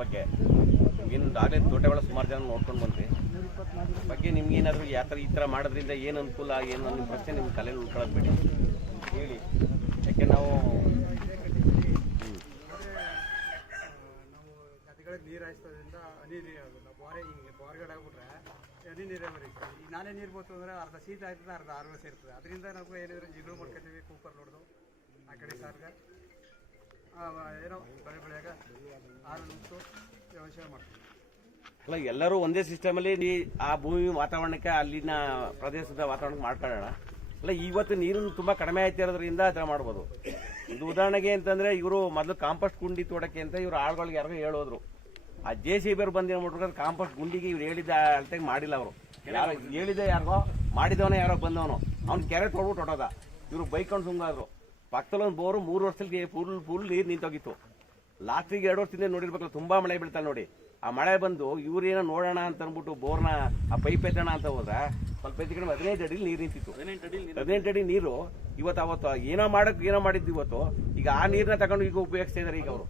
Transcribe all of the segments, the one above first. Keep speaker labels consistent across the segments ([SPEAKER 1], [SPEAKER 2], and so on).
[SPEAKER 1] ಬಗ್ಗೆ. ಆಗಲೇ ತೋಟಗಳ ಸುಮಾರು ಜನ ನೋಡ್ಕೊಂಡು ಬಂದ್ರಿ ಬಗ್ಗೆ ನಿಮ್ಗೆ ಏನಾದರೂ ಯಾವ ಥರ ಈ ಥರ ಮಾಡೋದ್ರಿಂದ ಏನು ಅನುಕೂಲ ಏನು ಅನ್ನೋ ಪ್ರಶ್ನೆ ನಿಮ್ಮ ತಲೆಯಲ್ಲಿ ಉಳ್ಕೊಳ್ಳೋದು ಬೇಡಿ. ಹೇಳಿ. ಯಾಕೆ ನಾವು
[SPEAKER 2] ನೀರು ಹಾಯಿಸೋದ್ರಿಂದ ಹನಿ ನೀರು ಆಗೋದು ಬೋರೆ ಹಿಂಗೆ ಬೋರ್ಗಡೆ ಆಗ್ಬಿಟ್ರೆ ಹನಿ ನೀರೇ ಬರೀತೆ ಈಗ ನಾನೇ ನೀರು ಬೋತು ಅಂದರೆ ಅರ್ಧ ಶೀತ ಆಗ್ತದೆ ಅರ್ಧ ಆರ್ವಸ ಇರ್ತದೆ ಅದರಿಂದ ನಾವು ಏನಿದ್ರೆ ಜಿಗಳು ಮಾಡ್ಕೊತೀವಿ ಕೂಪರ್ ನೋಡೋದು. ಆ ಕಡೆ ಸಾರ್ಗ. ಏನೋ ಬೆಳೆ ಬೆಳೆಯಾಗ ಆರು ಮಾಡ್ತೀವಿ
[SPEAKER 1] ಅಲ್ಲ ಎಲ್ಲರೂ ಒಂದೇ ಸಿಸ್ಟಮಲ್ಲಿ ಆ ಭೂಮಿ ವಾತಾವರಣಕ್ಕೆ ಅಲ್ಲಿನ ಪ್ರದೇಶದ ವಾತಾವರಣಕ್ಕೆ ಮಾಡ್ಕೊಳ್ಳೋಣ. ಅಲ್ಲ ಇವತ್ತು ನೀರು ತುಂಬಾ ಕಡಿಮೆ ಆಯ್ತಿರೋದ್ರಿಂದ ಆ ಥರ ಮಾಡ್ಬೋದು. ಇದು ಉದಾಹರಣೆಗೆ ಅಂತಂದ್ರೆ ಇವರು ಮೊದಲು ಕಾಂಪೋಸ್ಟ್ ಗುಂಡಿ ತೋಡಕ್ಕೆ ಅಂತ ಇವರು ಆಳ್ಗಳಿಗೆ ಯಾರಿಗೂ ಹೇಳೋದ್ರು. ಆ ಜೆ ಸಿ ಬಿ ಬಂದು ಕಾಂಪೋಸ್ಟ್ ಗುಂಡಿಗೆ ಇವ್ರು ಹೇಳಿದ ಅಳತೆಗೆ ಮಾಡಿಲ್ಲ ಅವರು. ಯಾರೋ ಹೇಳಿದ ಯಾರಿಗೋ, ಮಾಡಿದವನೇ ಯಾರೋ ಬಂದವನು. ಅವ್ನು ಕೆರೆ ತೊಡ್ಬಿಟ್ಟು ಹೊಟ್ಟೋದ ಇವರು ಬೈಕೊಂಡು ಸುಂಗಾದ್ರು ಪಕ್ಕದಲ್ಲಿ ಒಂದು ಬೋರು ಮೂರು ವರ್ಷದಲ್ಲಿ ಫುಲ್ ಫುಲ್ ನೀರು ನಿಂತೋಗಿತ್ತು. ಲಾಸ್ಟಿಗೆ ಎರಡು ವರ್ಷದಿಂದ ನೋಡಿರ್ಬೇಕಲ್ಲ ತುಂಬಾ ಮಳೆ ಬೀಳ್ತಾ ನೋಡಿ. ಆ ಮಳೆ ಬಂದು ಇವ್ರೇನೋ ನೋಡೋಣ ಅಂತ ಅಂದ್ಬಿಟ್ಟು ಬೋರ್ನ ಆ ಪೈಪ್ ಎತ್ತೋಣ ಅಂತ ಹೋದ್ರೆ ಸ್ವಲ್ಪ ಎತ್ತಿ ಕಡಿಮೆ ಹದಿನೈದು ಅಡಿ ನೀರು ನಿಂತಿತ್ತು. ಹದಿನೆಂಟು ಅಡಿ ನೀರು. ಇವತ್ತು ಅವತ್ತು ಏನೋ ಮಾಡಕ್ ಏನೋ ಮಾಡಿದ್ದು ಇವತ್ತು. ಈಗ ಆ ನೀರನ್ನ ತಗೊಂಡು ಈಗ ಉಪಯೋಗಿಸ್ತಾ ಇದಾರೆ ಈಗ ಅವರು.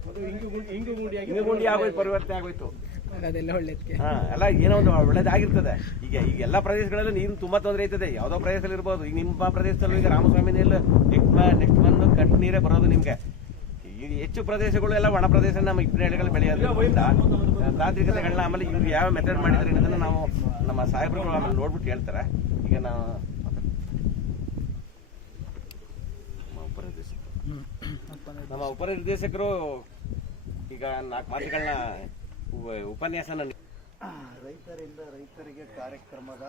[SPEAKER 1] ಹಿಂಗು ಗುಂಡಿ ಆಗೋಯ್ತು ಪರಿವರ್ತನೆ ಆಗೋಯ್ತು.
[SPEAKER 3] ಅದೆಲ್ಲ ಒಳ್ಳೇದಕ್ಕೆ
[SPEAKER 1] ಹಾ ಅಲ್ಲ ಏನೋ ಒಂದು ಒಳ್ಳೇದಾಗಿರ್ತದೆ. ಈಗ ಈಗ ಎಲ್ಲ ಪ್ರದೇಶಗಳಲ್ಲೂ ನೀರು ತುಂಬಾ ತೊಂದರೆ ಐತದೆ ಯಾವ್ದೋ ಪ್ರದೇಶದಲ್ಲಿ ಇರ್ಬೋದು. ಈಗ ನಿಮ್ಮ ಪ್ರದೇಶದಲ್ಲೂ ಈಗ ರಾಮಸ್ವಾಮಿ ನೀರು ನೆಕ್ಸ್ಟ್ ನೆಕ್ಸ್ಟ್ ಬಂದು ಕಟ್ ನೀರೇ ಬರೋದು ನಿಮ್ಗೆ. ಈಗ ಹೆಚ್ಚು ಪ್ರದೇಶಗಳು ಎಲ್ಲ ಒಣ ಪ್ರದೇಶ ನಮ್ಮ ಇಬ್ಬರು ಬೆಳೆಯೋದ್ರಿಂದ ತಾಂತ್ರಿಕತೆಗಳನ್ನ ಆಮೇಲೆ ಇವ್ರು ಯಾವ ಮೆಥಡ್ ಮಾಡಿದ್ರೆ ಅನ್ನೋದನ್ನ ನಾವು ನಮ್ಮ ಸಾಹೇಬರುಗಳು ಆಮೇಲೆ ನೋಡ್ಬಿಟ್ಟು ಹೇಳ್ತಾರೆ. ಈಗ ನಾವು ನಮ್ಮ ಉಪನಿರ್ದೇಶಕರು ಈಗ ನಾಲ್ಕು ಮಾತುಗಳನ್ನ ಉಪ- ಉಪನ್ಯಾಸನ ನೀ-
[SPEAKER 4] ರೈತರಿಂದ ರೈತರಿಗೆ ಕಾರ್ಯಕ್ರಮದ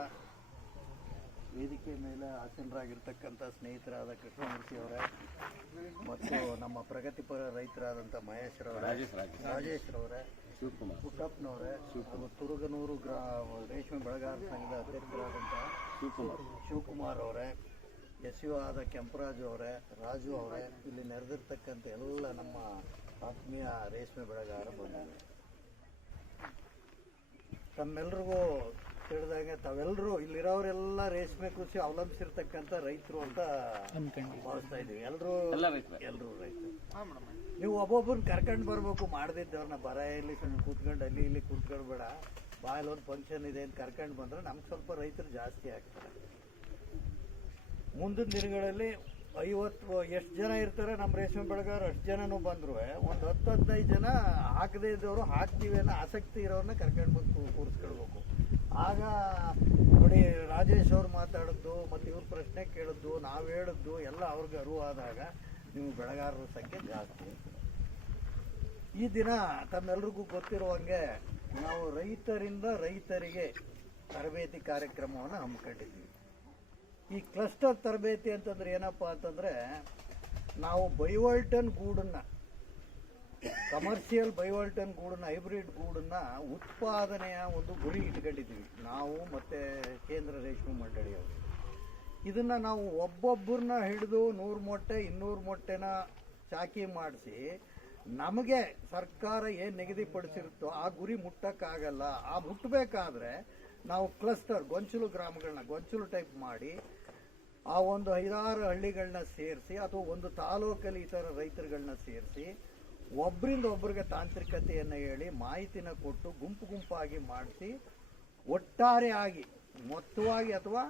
[SPEAKER 4] ವೇದಿಕೆ ಮೇಲೆ ಆಸೀನರಾಗಿರ್ತಕ್ಕಂಥ ಸ್ನೇಹಿತರಾದ ಕೃಷ್ಣಮೂರ್ತಿ ಅವರೇ ಮತ್ತು ನಮ್ಮ ಪ್ರಗತಿಪರ ರೈತರಾದಂಥ ಮಹೇಶ್ ರಾಜೇಶ್ವರ
[SPEAKER 1] ರಾಜೇಶ್ ರಾಜೇಶ್.
[SPEAKER 4] ರಾಜೇಶ್ ರವರೇ
[SPEAKER 1] ಶಿವಕುಮಾರ್.
[SPEAKER 4] ಪುಟ್ಟಪ್ಪನವರೇ ಹಾಗೂ ತುರುಗನೂರು ಗ್ರಾ ರೇಷ್ಮೆ ಬೆಳಗಾವಿ ಸಂಘದ ಅಧ್ಯಕ್ಷರಾದಂಥ
[SPEAKER 1] ಶಿವಕುಮಾರ್.
[SPEAKER 4] ಶಿವಕುಮಾರ್ ಅವರೇ ಎಸ್ ಯು ಆದ ಕೆಂಪರಾಜು ಅವರೇ ರಾಜು ಅವರೇ ಇಲ್ಲಿ ನೆರೆದಿರ್ತಕ್ಕಂಥ ಎಲ್ಲ ನಮ್ಮ ಆತ್ಮೀಯ ರೇಷ್ಮೆ ಬೆಳೆಗಾರ ಬಂದಿದೆ ತಮ್ಮೆಲ್ರಿಗೂ ತಿಳಿದಂಗೆ ತಾವೆಲ್ಲರೂ ಇಲ್ಲಿರೋರೆಲ್ಲ ರೇಷ್ಮೆ ಕೃಷಿ ಅವಲಂಬಿಸಿರ್ತಕ್ಕಂಥ ರೈತರು ಅಂತ ಭಾವಿಸ್ತಾ ಇದೀವಿ ಎಲ್ಲರೂ
[SPEAKER 1] ಎಲ್ಲ ರೈತರೇ.
[SPEAKER 4] ಎಲ್ಲರೂ ರೈತರು. ನೀವು ಒಬ್ಬೊಬ್ಬರನ್ನ ಕರ್ಕೊಂಡು ಬರಬೇಕು ಮಾಡದಿದ್ದವ್ರನ್ನ ಬರ ಇಲ್ಲಿ ಸುಮ್ಮನೆ ಕೂತ್ಕೊಂಡು ಅಲ್ಲಿ ಇಲ್ಲಿ ಕೂತ್ಕೊಂಡು ಬೇಡ ಬಾಯಲ್ಲಿ ಒಂದು ಫಂಕ್ಷನ್ ಇದೆ ಅಂತ ಕರ್ಕೊಂಡು ಬಂದ್ರೆ ನಮ್ಗೆ ಸ್ವಲ್ಪ ರೈತರು ಜಾಸ್ತಿ ಆಗ್ತಾರೆ. ಮುಂದಿನ ದಿನಗಳಲ್ಲಿ ಐವತ್ತು ಎಷ್ಟು ಜನ ಇರ್ತಾರೆ ನಮ್ಮ ರೇಷ್ಮೆ ಬೆಳೆಗಾರ ಅಷ್ಟು ಜನನೂ ಬಂದ್ರು. ಒಂದು ಹತ್ತು ಹದಿನೈದು ಜನ ಹಾಕದೇ ಇದ್ದವರು ಹಾಕ್ತೀವಿ ಅನ್ನೋ ಆಸಕ್ತಿ ಇರೋರನ್ನ ಕರ್ಕೊಂಡು ಬಂದು ಕೂರಿಸ್ಕೊಳ್ಬೇಕು. ಆಗ ನೋಡಿ ರಾಜೇಶ್ ಅವ್ರು ಮಾತಾಡಿದ್ದು, ಮತ್ತು ಇವ್ರ ಪ್ರಶ್ನೆ ಕೇಳಿದ್ದು, ನಾವು ಹೇಳಿದ್ದು ಎಲ್ಲ ಅವ್ರಿಗೆ ಅರಿವಾದಾಗ ನೀವು ಬೆಳೆಗಾರರ ಸಂಖ್ಯೆ ಜಾಸ್ತಿ. ಈ ದಿನ ತಮ್ಮೆಲ್ರಿಗೂ ಗೊತ್ತಿರುವಂಗೆ ನಾವು ರೈತರಿಂದ ರೈತರಿಗೆ ತರಬೇತಿ ಕಾರ್ಯಕ್ರಮವನ್ನು ಹಮ್ಮಿಕೊಂಡಿದ್ದೀವಿ ಈ ಕ್ಲಸ್ಟರ್ ತರಬೇತಿ ಅಂತಂದ್ರೆ ಏನಪ್ಪ ಅಂತಂದ್ರೆ ನಾವು ಬೈವಲ್ಟನ್ ಗೂಡನ್ನ, ಕಮರ್ಷಿಯಲ್ ಬೈವಲ್ಟನ್ ಗೂಡನ್ನ, ಹೈಬ್ರಿಡ್ ಗೂಡನ್ನ ಉತ್ಪಾದನೆಯ ಒಂದು ಗುರಿ ಇಟ್ಕೊಂಡಿದ್ದೀವಿ. ನಾವು ಮತ್ತೆ ಕೇಂದ್ರ ರೇಷ್ಮೆ ಮಂಡಳಿಯವರು ಇದನ್ನ ನಾವು ಒಬ್ಬೊಬ್ಬರನ್ನ ಹಿಡಿದು ನೂರು ಮೊಟ್ಟೆ, ಇನ್ನೂರು ಮೊಟ್ಟೆನ ಚಾಕಿ ಮಾಡಿಸಿ ನಮಗೆ ಸರ್ಕಾರ ಏನು ನಿಗದಿಪಡಿಸಿರುತ್ತೋ ಆ ಗುರಿ ಮುಟ್ಟಕ್ಕಾಗಲ್ಲ. ಆ ಮುಟ್ಟಬೇಕಾದ್ರೆ ನಾವು ಕ್ಲಸ್ಟರ್ ಗೊಂಚಲು ಗ್ರಾಮಗಳನ್ನ ಗೊಂಚಲು ಟೈಪ್ ಮಾಡಿ ಆ ಒಂದು ಐದಾರು ಹಳ್ಳಿಗಳನ್ನ ಸೇರಿಸಿ ಅಥವಾ ಒಂದು ತಾಲೂಕಲ್ಲಿ ಈ ಥರ ರೈತರುಗಳನ್ನ ಸೇರಿಸಿ ಒಬ್ಬರಿಂದ ಒಬ್ಬರಿಗೆ ತಾಂತ್ರಿಕತೆಯನ್ನು ಹೇಳಿ ಮಾಹಿತಿನ ಕೊಟ್ಟು ಗುಂಪು ಗುಂಪಾಗಿ ಮಾಡಿಸಿ ಒಟ್ಟಾರೆಯಾಗಿ ಮೊತ್ತವಾಗಿ ಅಥವಾ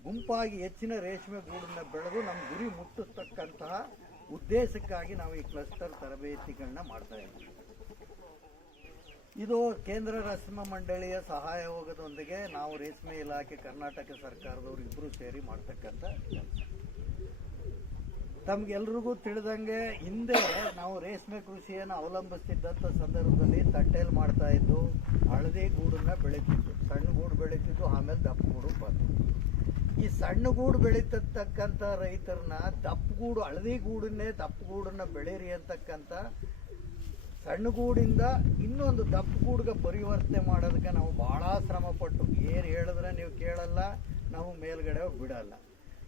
[SPEAKER 4] ಗುಂಪಾಗಿ ಹೆಚ್ಚಿನ ರೇಷ್ಮೆ ಗೂಡನ್ನ ಬೆಳೆದು ನಮ್ಮ ಗುರಿ ಮುಟ್ಟಿಸ್ತಕ್ಕಂತಹ ಉದ್ದೇಶಕ್ಕಾಗಿ ನಾವು ಈ ಕ್ಲಸ್ಟರ್ ತರಬೇತಿಗಳನ್ನ ಮಾಡ್ತಾ ಇದ್ದೀವಿ. ಇದು ಕೇಂದ್ರ ರೇಷ್ಮೆ ಮಂಡಳಿಯ ಸಹಯೋಗದೊಂದಿಗೆ ನಾವು ರೇಷ್ಮೆ ಇಲಾಖೆ ಕರ್ನಾಟಕ ಸರ್ಕಾರದವರು ಇಬ್ಬರು ಸೇರಿ ಮಾಡ್ತಕ್ಕಂಥ ತಮ್ಗೆಲ್ರಿಗೂ ತಿಳಿದಂಗೆ ಹಿಂದೆ ನಾವು ರೇಷ್ಮೆ ಕೃಷಿಯನ್ನು ಅವಲಂಬಿಸ್ತಿದ್ದಂಥ ಸಂದರ್ಭದಲ್ಲಿ ತಟ್ಟೆಯಲ್ಲಿ ಮಾಡ್ತಾ ಇದ್ದು ಹಳದಿ ಗೂಡನ್ನ ಬೆಳೀತಿದ್ದು ಸಣ್ಣ ಗೂಡು ಬೆಳೀತಿದ್ದು ಆಮೇಲೆ ದಪ್ಪ ಗೂಡು ಬಂತು. ಈ ಸಣ್ಣ ಗೂಡು ಬೆಳೀತಕ್ಕಂಥ ರೈತರನ್ನ ದಪ್ಪ ಗೂಡು, ಹಳದಿ ಗೂಡನ್ನೇ ದಪ್ಪ ಗೂಡನ್ನ ಬೆಳೀರಿ ಅಂತಕ್ಕಂಥ ಸಣ್ಣ ಗೂಡಿಂದ ಇನ್ನೊಂದು ದಪ್ಪ ಗೂಡ್ಗೆ ಪರಿವರ್ತನೆ ಮಾಡೋದಕ್ಕೆ ನಾವು ಭಾಳ ಶ್ರಮ ಪಟ್ಟು ಏನು ಹೇಳಿದ್ರೆ ನೀವು ಕೇಳಲ್ಲ, ನಾವು ಮೇಲ್ಗಡೆ ಬಿಡಲ್ಲ.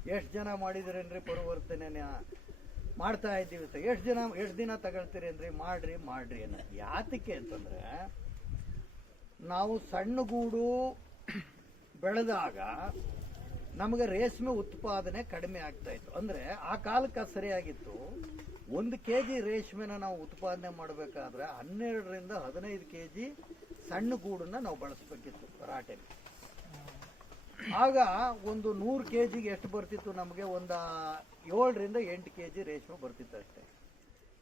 [SPEAKER 4] ಎಷ್ಟು ಜನ ಮಾಡಿದ್ರೇನ್ರಿ ಪರಿವರ್ತನೆ ಮಾಡ್ತಾ ಇದ್ದೀವಿ ಸರ್? ಎಷ್ಟು ಜನ, ಎಷ್ಟು ದಿನ ತಗೊಳ್ತೀರಿ ಅಂದ್ರಿ ಮಾಡ್ರಿ ಮಾಡ್ರಿ ಅನ್ನೋ ಯಾತಕ್ಕೆ ಅಂತಂದ್ರೆ, ನಾವು ಸಣ್ಣ ಗೂಡು ಬೆಳೆದಾಗ ನಮಗೆ ರೇಷ್ಮೆ ಉತ್ಪಾದನೆ ಕಡಿಮೆ ಆಗ್ತಾ ಇತ್ತು. ಅಂದ್ರೆ ಆ ಕಾಲಕ್ಕೆ ಸರಿಯಾಗಿತ್ತು. ಒಂದು ಕೆ ಜಿ ರೇಷ್ಮೆನ ನಾವು ಉತ್ಪಾದನೆ ಮಾಡಬೇಕಾದ್ರೆ ಹನ್ನೆರಡರಿಂದ ಹದಿನೈದು ಕೆ ಜಿ ಸಣ್ಣ ಗೂಡನ್ನ ನಾವು ಬಳಸಬೇಕಿತ್ತು ರಾಟೆ ಆಗ ಒಂದು ನೂರು ಕೆ ಜಿಗೆ ಎಷ್ಟು ಬರ್ತಿತ್ತು ನಮಗೆ? ಒಂದು ಏಳರಿಂದ ಎಂಟು ಕೆ ಜಿ ರೇಷ್ಮೆ ಬರ್ತಿತ್ತು ಅಷ್ಟೇ.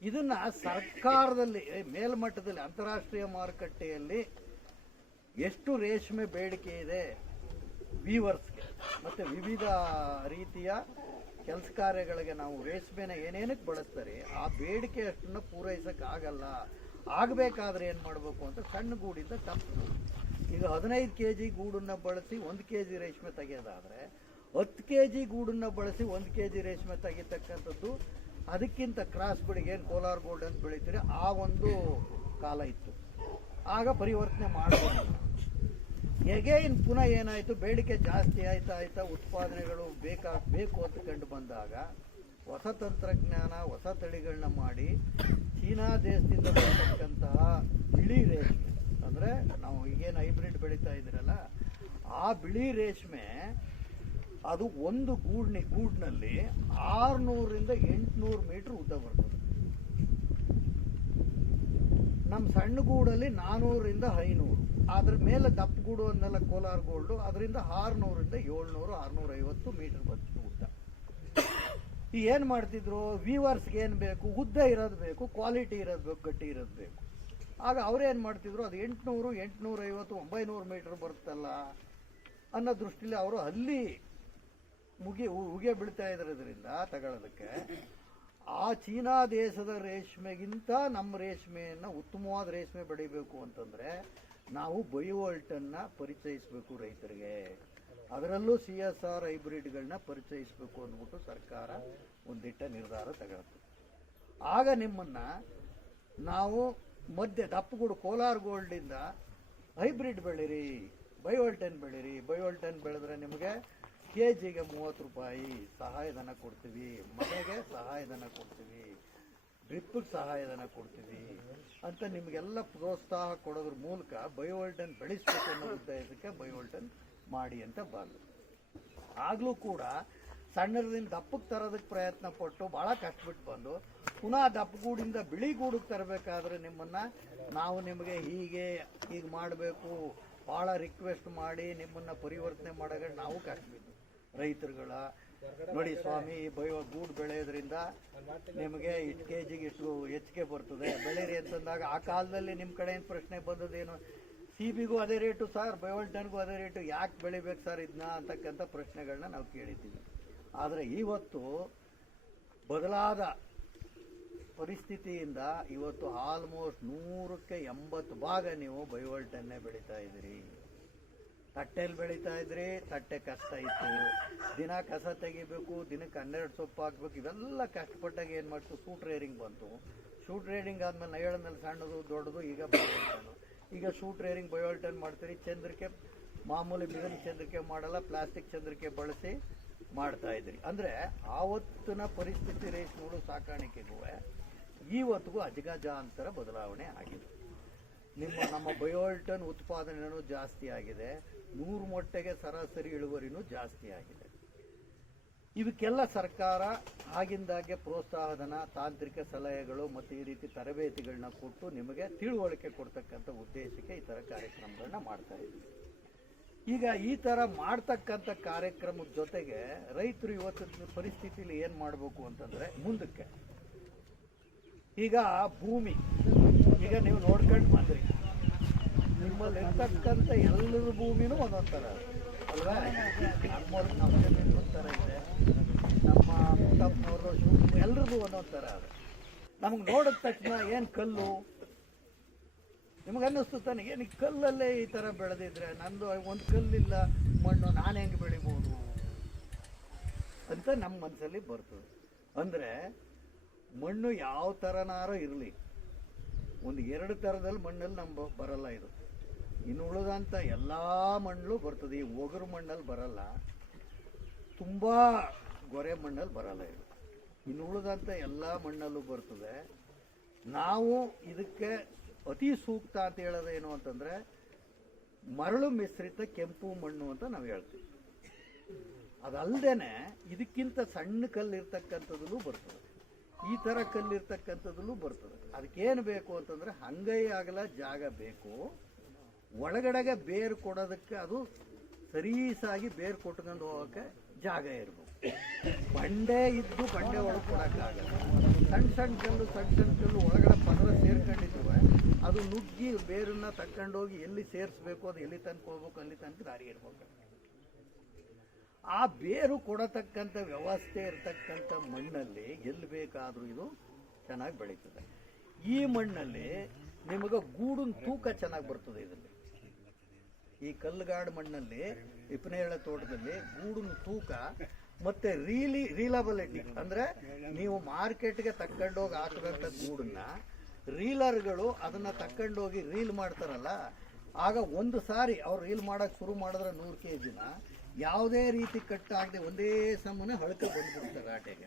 [SPEAKER 4] ಇದನ್ನು ಸರ್ಕಾರದಲ್ಲಿ ಮೇಲ್ಮಟ್ಟದಲ್ಲಿ, ಅಂತಾರಾಷ್ಟ್ರೀಯ ಮಾರುಕಟ್ಟೆಯಲ್ಲಿ ಎಷ್ಟು ರೇಷ್ಮೆ ಬೇಡಿಕೆ ಇದೆ? ವೀವರ್ಸ್ಗೆ ಮತ್ತು ವಿವಿಧ ರೀತಿಯ ಕೆಲಸ ಕಾರ್ಯಗಳಿಗೆ ನಾವು ರೇಷ್ಮೆನ ಏನೇನಕ್ಕೆ ಬಳಸ್ತಾರೆ, ಆ ಬೇಡಿಕೆ ಅಷ್ಟನ್ನ ಆಗಲ್ಲ. ಆಗಬೇಕಾದ್ರೆ ಏನು ಮಾಡಬೇಕು ಅಂತ ಸಣ್ಣ ಗೂಡಿಂದ ತಪ್ಪು ಈಗ ಹದಿನೈದು ಕೆ ಜಿ ಗೂಡನ್ನ ಬಳಸಿ ಒಂದು ಕೆ ಜಿ ರೇಷ್ಮೆ ತೆಗೆಯೋದಾದರೆ, ಹತ್ತು ಕೆ ಜಿ ಗೂಡನ್ನ ಬಳಸಿ ಒಂದು ಕೆ ಜಿ ರೇಷ್ಮೆ ತೆಗಿತಕ್ಕಂಥದ್ದು, ಅದಕ್ಕಿಂತ ಕ್ರಾಸ್ ಬಿಡಿಗೆ ಏನು ಕೋಲಾರ್ ಗೋಲ್ಡ್ ಅಂತ ಬೆಳಿತೀರಿ, ಆ ಒಂದು ಕಾಲ ಇತ್ತು. ಆಗ ಪರಿವರ್ತನೆ ಮಾಡಬಹುದು ಎಗೈನ್ ಪುನಃ ಏನಾಯಿತು? ಬೇಡಿಕೆ ಜಾಸ್ತಿ ಆಯ್ತಾ ಆಯ್ತಾ ಉತ್ಪಾದನೆಗಳು ಬೇಕಾ ಬೇಕು ಅಂತ ಕಂಡು ಬಂದಾಗ ಹೊಸ ತಂತ್ರಜ್ಞಾನ, ಹೊಸ ತಳಿಗಳನ್ನ ಮಾಡಿ ಚೀನಾ ದೇಶದಿಂದ ಬರ್ತಕ್ಕಂತಹ ಬಿಳಿ ರೇಷ್ಮೆ, ಅಂದರೆ ನಾವು ಈಗೇನು ಹೈಬ್ರಿಡ್ ಬೆಳೀತಾ ಇದ್ದೀರಲ್ಲ, ಆ ಬಿಳಿ ರೇಷ್ಮೆ ಅದು ಒಂದು ಗೂಡ್ನಿ, ಗೂಡ್ನಲ್ಲಿ ಆರುನೂರಿಂದ ಎಂಟುನೂರು ಮೀಟ್ರ್ ಉದ್ದ ಬರ್ತದೆ. ನಮ್ಮ ಸಣ್ಣ ಗೂಡಲ್ಲಿ ನಾನೂರರಿಂದ ಐನೂರು. ಅದ್ರ ಮೇಲೆ ದಪ್ಪ ಗೂಡು ಅನ್ನೆಲ್ಲ ಕೋಲಾರ ಗೋಲ್ಡು, ಅದರಿಂದ ಆರುನೂರಿಂದ ಏಳ್ನೂರು ಆರುನೂರ ಐವತ್ತು ಮೀಟರ್ ಬಂತು ಉದ್ದ ಏನು ಮಾಡ್ತಿದ್ರು? ವೀವರ್ಸ್ಗೆ ಏನು ಬೇಕು? ಉದ್ದ ಇರೋದು ಬೇಕು ಕ್ವಾಲಿಟಿ ಇರೋದು ಬೇಕು, ಗಟ್ಟಿ ಇರೋದು ಬೇಕು. ಆಗ ಅವ್ರೇನು ಮಾಡ್ತಿದ್ರು? ಅದು ಎಂಟುನೂರು ಎಂಟುನೂರ ಐವತ್ತು ಒಂಬೈನೂರು ಮೀಟರ್ ಬರುತ್ತಲ್ಲ ಅನ್ನೋ ದೃಷ್ಟಿಲಿ ಅವರು ಅಲ್ಲಿ ಮುಗಿ ಉಗೆ ಬೀಳ್ತಾ ಇದ್ರದ್ರಿಂದ ತಗೊಳ್ಳೋದಕ್ಕೆ ಆ ಚೀನಾ ದೇಶದ ರೇಷ್ಮೆಗಿಂತ ನಮ್ಮ ರೇಷ್ಮೆಯನ್ನು ಉತ್ತಮವಾದ ರೇಷ್ಮೆ ಬೆಳಿಬೇಕು ಅಂತಂದ್ರೆ ನಾವು ಬಯೋವಲ್ಟನ್ನ ಪರಿಚಯಿಸಬೇಕು ರೈತರಿಗೆ. ಅದರಲ್ಲೂ ಸಿ ಎಸ್ ಆರ್ ಹೈಬ್ರಿಡ್ಗಳನ್ನ ಪರಿಚಯಿಸಬೇಕು ಅಂದ್ಬಿಟ್ಟು ಸರ್ಕಾರ ಒಂದಿಟ್ಟ ನಿರ್ಧಾರ ತಗೊಳುತ್ತೆ. ಆಗ ನಿಮ್ಮನ್ನ ನಾವು ಮಧ್ಯೆ ದಪ್ಪಗೂಡು ಕೋಲಾರ ಗೋಲ್ಡಿಂದ ಹೈಬ್ರಿಡ್ ಬೆಳೀರಿ ಬಯೋಲ್ಟನ್ ಬೆಳೀರಿ ಬಯೋಲ್ಟನ್ ಬೆಳೆದ್ರೆ ನಿಮಗೆ ಕೆ ಜಿಗೆ ಮೂವತ್ತು ರೂಪಾಯಿ ಸಹಾಯಧನ ಕೊಡ್ತೀವಿ. ಮನೆಗೆ ಸಹಾಯಧನ ಕೊಡ್ತೀವಿ. ಡ್ರಿಪ್ಪಿಗೆ ಸಹಾಯಧನ ಕೊಡ್ತೀವಿ ಅಂತ ನಿಮಗೆಲ್ಲ ಪ್ರೋತ್ಸಾಹ ಕೊಡೋದ್ರ ಮೂಲಕ ಬಯೋಲ್ಟನ್ ಬೆಳೆಸ್ಬೇಕು ಅನ್ನೋ ಉದ್ದೇಶಕ್ಕೆ ಬಯೋಲ್ಟನ್ ಮಾಡಿ ಅಂತ ಬಂದು. ಆಗಲೂ ಕೂಡ ಸಣ್ಣದಿಂದ ದಪ್ಪಕ್ಕೆ ತರೋದಕ್ಕೆ ಪ್ರಯತ್ನ ಪಟ್ಟು ಭಾಳ ಕಷ್ಟಬಿಟ್ಟು ಬಂದು ಪುನಃ ದಪ್ಪಗೂಡಿಂದ ಬಿಳಿ ಗೂಡಿಗೆ ತರಬೇಕಾದ್ರೆ ನಿಮ್ಮನ್ನ ನಾವು ನಿಮಗೆ ಹೀಗೆ ಹೀಗೆ ಮಾಡಬೇಕು. ಭಾಳ ರಿಕ್ವೆಸ್ಟ್ ಮಾಡಿ ನಿಮ್ಮನ್ನ ಪರಿವರ್ತನೆ ಮಾಡೋಕೆ ನಾವು ಕಷ್ಟಬಿದ್ದು ರೈತರುಗಳ ನೋಡಿ ಸ್ವಾಮಿ, ಬಯೋ ಗೂಡು ಬೆಳೆಯೋದ್ರಿಂದ ನಿಮಗೆ ಇಷ್ಟು ಕೆ ಜಿಗೆ ಇಷ್ಟು ಹೆಚ್ಚಿಗೆ ಬರ್ತದೆ. ಬೆಳೀರಿ ಅಂತಂದಾಗ ಆ ಕಾಲದಲ್ಲಿ ನಿಮ್ಮ ಕಡೆ ಏನು ಪ್ರಶ್ನೆ ಬಂದದೇನು? ಸಿ ಬಿಗೂ ಅದೇ ರೇಟು ಸರ್ ಬಯೋಲ್ಟನ್ಗೂ ಅದೇ ರೇಟು ಯಾಕೆ ಬೆಳಿಬೇಕು ಸರ್ ಇದನ್ನ ಅಂತಕ್ಕಂಥ ಪ್ರಶ್ನೆಗಳನ್ನ ನಾವು ಕೇಳಿದ್ದೀವಿ. ಆದರೆ ಇವತ್ತು ಬದಲಾದ ಪರಿಸ್ಥಿತಿಯಿಂದ ಇವತ್ತು ಆಲ್ಮೋಸ್ಟ್ ನೂರಕ್ಕೆ ಎಂಬತ್ತು ಭಾಗ ನೀವು ಬಯೋಲ್ಟನ್ನೇ ಬೆಳೀತಾ ಇದ್ರಿ ತಟ್ಟೆಯಲ್ಲಿ ಬೆಳೀತಾ ಇದ್ರಿ ತಟ್ಟೆ ಕಷ್ಟ ಇತ್ತು. ದಿನ ಕಸ ತೆಗಿಬೇಕು, ದಿನಕ್ಕೆ ಹನ್ನೆರಡು ಸೊಪ್ಪು ಹಾಕ್ಬೇಕು, ಇವೆಲ್ಲ ಕಷ್ಟಪಟ್ಟಾಗ ಏನು ಮಾಡ್ತು? ಶೂಟ್ ರೇರಿಂಗ್ ಬಂತು. ಶೂಟ್ ರೇರಿಂಗ್ ಆದ್ಮೇಲೆ ನಯಳನಲ್ಲಿ ಸಣ್ಣದು, ದೊಡ್ಡದು, ಈಗ ಬಯೋಲ್ಟನ್ ಈಗ ಶೂ ರೇರಿಂಗ್ ಬಯೋಲ್ಟನ್ ಮಾಡ್ತೀರಿ, ಚಂದ್ರಿಕೆ ಮಾಮೂಲಿ ಮಿಗನ್ ಚಂದ್ರಿಕೆ ಮಾಡಲ್ಲ ಪ್ಲಾಸ್ಟಿಕ್ ಚಂದ್ರಿಕೆ ಬಳಸಿ ಮಾಡ್ತಾ ಇದ್ರಿ ಅಂದ್ರೆ ಆವತ್ತಿನ ಪರಿಸ್ಥಿತಿ ರೇಷ್ಮೆಗಳು ಸಾಕಾಣಿಕೆಗೂ. ಇವತ್ತಿಗೂ ಅಜಗಜಾಂತರ ಬದಲಾವಣೆ ಆಗಿದೆ. ನಿಮ್ಮ, ನಮ್ಮ ಬಯೋಲ್ಟನ್ ಉತ್ಪಾದನೆಯೂ ಜಾಸ್ತಿ ಆಗಿದೆ. ನೂರು ಮೊಟ್ಟೆಗೆ ಸರಾಸರಿ ಇಳುವರಿನೂ ಜಾಸ್ತಿ ಆಗಿದೆ. ಇವಕ್ಕೆಲ್ಲ ಸರ್ಕಾರ ಆಗಿಂದಾಗೆ ಪ್ರೋತ್ಸಾಹಧನ, ತಾಂತ್ರಿಕ ಸಲಹೆಗಳು ಮತ್ತು ಈ ರೀತಿ ತರಬೇತಿಗಳನ್ನ ಕೊಟ್ಟು ನಿಮಗೆ ತಿಳುವಳಿಕೆ ಕೊಡ್ತಕ್ಕಂಥ ಉದ್ದೇಶಕ್ಕೆ ಈ ಥರ ಕಾರ್ಯಕ್ರಮಗಳನ್ನ ಮಾಡ್ತಾ ಇದ್ದೀವಿ. ಈಗ ಈ ಥರ ಮಾಡ್ತಕ್ಕಂಥ ಕಾರ್ಯಕ್ರಮದ ಜೊತೆಗೆ ರೈತರು ಇವತ್ತಿನ ಪರಿಸ್ಥಿತಿಲಿ ಏನು ಮಾಡಬೇಕು ಅಂತಂದರೆ ಮುಂದಕ್ಕೆ. ಈಗ ಭೂಮಿ, ಈಗ ನೀವು ನೋಡ್ಕೊಂಡು ಬಂದ್ರಿ. ನಿಮ್ಮಲ್ಲಿ ಇರ್ತಕ್ಕಂಥ ಎಲ್ಲರ ಭೂಮಿನೂ ಒಂದೊಂದು ಥರ ಅಲ್ವಾ? ನಮ್ಮವ್ರು ನಮ್ಮ ಜಮೀನು ಒಂಥರ ಇದೆ. ನಮ್ಮ ತಮ್ಮವರು ಶಿವ ಎಲ್ರಿಗೂ ಒಂದೊಂದು ಥರ ಅದು ನಮಗೆ ನೋಡಿದ ತಕ್ಷಣ ಏನು ಕಲ್ಲು? ನಿಮಗೆ ಅನ್ನಿಸ್ತು ತಾನೆ, ಏನು ಕಲ್ಲಲ್ಲೇ ಈ ಥರ ಬೆಳೆದಿದ್ರೆ ನಂದು ಒಂದು ಕಲ್ಲಿಲ್ಲ, ಮಣ್ಣು ನಾನು ಹೆಂಗೆ ಬೆಳಿಬೋದು? ಅಂತ ನಮ್ಮ ಮನಸ್ಸಲ್ಲಿ ಬರ್ತದೆ. ಅಂದರೆ ಮಣ್ಣು ಯಾವ ಥರನಾರೋ ಇರಲಿ. ಒಂದು ಎರಡು ಥರದಲ್ಲಿ ಮಣ್ಣಲ್ಲಿ ನಮ್ಮ ಬರಲ್ಲ ಇದು. ಇನ್ನು ಉಳಿದಂಥ ಎಲ್ಲ ಮಣ್ಣು ಬರ್ತದೆ. ಈ ಒಗರು ಮಣ್ಣಲ್ಲಿ ಬರಲ್ಲ. ತುಂಬ ಗೊರೆ ಮಣ್ಣಲ್ಲಿ ಬರಲ್ಲ ಇದು. ಇನ್ನು ಉಳಿದಂಥ ಎಲ್ಲ ಮಣ್ಣಲ್ಲೂ ಬರ್ತದೆ. ನಾವು ಇದಕ್ಕೆ ಅತಿ ಸೂಕ್ತ ಅಂತ ಹೇಳೋದೇನು ಅಂತಂದರೆ, ಮರಳು ಮಿಶ್ರಿತ ಕೆಂಪು ಮಣ್ಣು ಅಂತ ನಾವು ಹೇಳ್ತೀವಿ. ಅದಲ್ಲದೆ ಇದಕ್ಕಿಂತ ಸಣ್ಣ ಕಲ್ಲು ಇರ್ತಕ್ಕಂಥದ್ದು ಬರ್ತದೆ. ಈ ಥರ ಕಲ್ಲಿರ್ತಕ್ಕಂಥದ್ದಲ್ಲೂ ಬರ್ತದೆ. ಅದಕ್ಕೇನು ಬೇಕು ಅಂತಂದ್ರೆ ಹಂಗೈ ಆಗಲ ಜಾಗ ಬೇಕು. ಒಳಗಡೆಗೆ ಬೇರು ಕೊಡೋದಕ್ಕೆ ಅದು ಸರೀಸಾಗಿ ಬೇರು ಕೊಟ್ಕೊಂಡು ಹೋಗಕ್ಕೆ ಜಾಗ ಇರಬೇಕು. ಬಂಡೆ ಇದ್ದು ಬಂಡೆ ಒಳಗೆ ಕೊಡೋಕ್ಕಾಗಲ್ಲ. ಸಣ್ಣ ಸಣ್ಣ ಕಲ್ಲು ಸಣ್ಣ ಸಣ್ಣ ಕಲ್ಲು ಒಳಗಡೆ ಪದರ ಸೇರ್ಕೊಂಡಿದ್ವ ಅದು ನುಗ್ಗಿ ಬೇರನ್ನ ತಕ್ಕೊಂಡೋಗಿ ಎಲ್ಲಿ ಸೇರಿಸ್ಬೇಕು, ಅದು ಎಲ್ಲಿ ತನಕ ಹೋಗ್ಬೇಕು, ಅಲ್ಲಿ ತನಕ ದಾರಿ ಇರ್ಬೇಕು. ಆ ಬೇರು ಕೊಡತಕ್ಕಂಥ ವ್ಯವಸ್ಥೆ ಇರತಕ್ಕಂಥ ಮಣ್ಣಲ್ಲಿ ಎಲ್ಲಿ ಬೇಕಾದರೂ ಇದು ಚೆನ್ನಾಗಿ ಬೆಳೀತದೆ. ಈ ಮಣ್ಣಲ್ಲಿ ನಿಮಗೆ ಗೂಡಿನ ತೂಕ ಚೆನ್ನಾಗಿ ಬರ್ತದೆ ಇದರಲ್ಲಿ. ಈ ಕಲ್ಲುಗಾಡು ಮಣ್ಣಲ್ಲಿ ಇಪ್ಪನೇಳ ತೋಟದಲ್ಲಿ ಗೂಡಿನ ತೂಕ ಮತ್ತೆ ರೀಲಿ ರೀಲಬಲಿಟಿ ಅಂದ್ರೆ ನೀವು ಮಾರ್ಕೆಟ್ಗೆ ತಕ್ಕೊಂಡೋಗಿ ಹಾಕಿದಂಥ ಗೂಡನ್ನ ರೀಲರ್ಗಳು ಅದನ್ನ ತಕ್ಕೊಂಡೋಗಿ ರೀಲ್ ಮಾಡ್ತಾರಲ್ಲ, ಆಗ ಒಂದು ಸಾರಿ ಅವ್ರು ರೀಲ್ ಮಾಡಕ್ ಶುರು ಮಾಡಿದ್ರೆ ನೂರು ಕೆ ಜಿನ ಯಾವುದೇ ರೀತಿ ಕಟ್ಟಾಗದೆ ಒಂದೇ ಸಮನೆ ಹೊಳಕೆ ಬಂದ್ಬಿಡ್ತಾರೆ ಆಟೆಗೆ.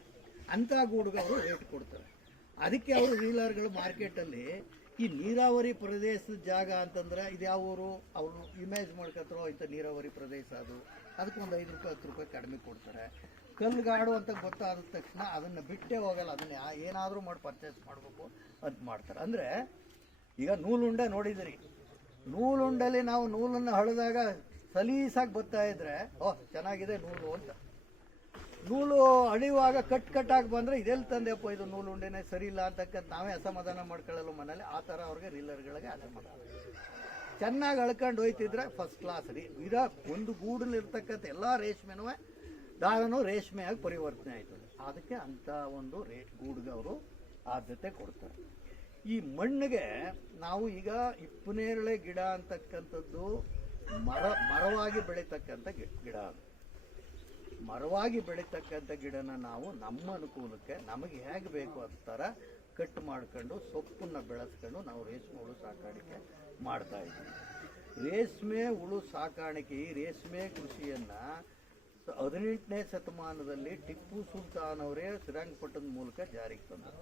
[SPEAKER 4] ಅಂಥ ಗೂಡುಗೆ ಅವರು ರೇಟ್ ಕೊಡ್ತಾರೆ. ಅದಕ್ಕೆ ಅವರು ವೀಲರ್ಗಳು ಮಾರ್ಕೆಟಲ್ಲಿ ಈ ನೀರಾವರಿ ಪ್ರದೇಶದ ಜಾಗ ಅಂತಂದ್ರೆ ಇದು ಯಾವ ಊರು? ಅವರು ಇಮೇಜ್ ಮಾಡ್ಕೊತಾರೋ ಇಂಥ ನೀರಾವರಿ ಪ್ರದೇಶ ಅದು. ಅದಕ್ಕೆ ಒಂದು ಐದು ರೂಪಾಯಿ, ಹತ್ತು ರೂಪಾಯಿ ಕಡಿಮೆ ಕೊಡ್ತಾರೆ. ಕಲ್ಲುಗಾಡು ಅಂತ ಗೊತ್ತಾದ ತಕ್ಷಣ ಅದನ್ನು ಬಿಟ್ಟೇ ಹೋಗಲ್ಲ. ಅದನ್ನು ಏನಾದರೂ ಮಾಡಿ ಪರ್ಚೇಸ್ ಮಾಡಬೇಕು ಅಂತ ಮಾಡ್ತಾರೆ. ಅಂದರೆ ಈಗ ನೂಲುಂಡೆ ನೋಡಿದಿರಿ. ನೂಲುಂಡಲ್ಲಿ ನಾವು ನೂಲನ್ನು ಹಳಿದಾಗ ಸಲೀಸಾಗಿ ಬರ್ತಾ ಇದ್ರೆ, ಓ, ಚೆನ್ನಾಗಿದೆ ನೂಲು ಅಂತ. ನೂಲು ಅಳಿಯುವಾಗ ಕಟ್ ಕಟ್ಟಾಗಿ ಬಂದ್ರೆ ಇದೆಲ್ಲಿ ತಂದೆಪ್ಪ ಇದು ನೂಲು ಉಂಡೆನೆ ಸರಿ ಇಲ್ಲ ಅಂತಕ್ಕಂಥ ನಾವೇ ಅಸಮಾಧಾನ ಮಾಡ್ಕೊಳ್ಳಲ್ಲ ಮನೇಲಿ ಆ ಥರ ಅವ್ರಿಗೆ ರೀಲರ್ಗಳಿಗೆ ಅಸಮಾಧಾನ ಚೆನ್ನಾಗಿ ಅಳ್ಕೊಂಡು ಹೋಯ್ತಿದ್ರೆ ಫಸ್ಟ್ ಕ್ಲಾಸ್ ರೀ. ಇದ ಒಂದು ಗೂಡಲ್ಲಿ ಇರ್ತಕ್ಕಂಥ ಎಲ್ಲ ರೇಷ್ಮೆನೂ ದಾರನೂ ರೇಷ್ಮೆಯಾಗಿ ಪರಿವರ್ತನೆ ಆಯಿತು. ಅದಕ್ಕೆ ಅಂತ ಒಂದು ರೇ ಗೂಡ್ಗೆ ಅವರು ಆದ್ಯತೆ ಕೊಡ್ತಾರೆ. ಈ ಮಣ್ಣಿಗೆ ನಾವು ಈಗ ಇಪ್ಪನೇರಳೆ ಗಿಡ ಅಂತಕ್ಕಂಥದ್ದು ಮರ, ಮರವಾಗಿ ಬೆಳೀತಕ್ಕಂಥ ಗಿಡ. ಅದು ಮರವಾಗಿ ಬೆಳೀತಕ್ಕಂಥ ಗಿಡನ ನಾವು ನಮ್ಮ ಅನುಕೂಲಕ್ಕೆ ನಮಗೆ ಹೇಗೆ ಬೇಕು ಅದ ಥರ ಕಟ್ ಮಾಡ್ಕೊಂಡು ಸೊಪ್ಪನ್ನು ಬೆಳೆಸ್ಕೊಂಡು ನಾವು ರೇಷ್ಮೆ ಹುಳು ಸಾಕಾಣಿಕೆ ಮಾಡ್ತಾ ಇದ್ದೀವಿ. ರೇಷ್ಮೆ ಹುಳು ಸಾಕಾಣಿಕೆ, ಈ ರೇಷ್ಮೆ ಕೃಷಿಯನ್ನು ಹದಿನೆಂಟನೇ ಶತಮಾನದಲ್ಲಿ ಟಿಪ್ಪು ಸುಲ್ತಾನ್ ಅವರೇ ಶ್ರೀರಂಗಪಟ್ಟಣದ ಮೂಲಕ ಜಾರಿಗೆ ತಂದರು.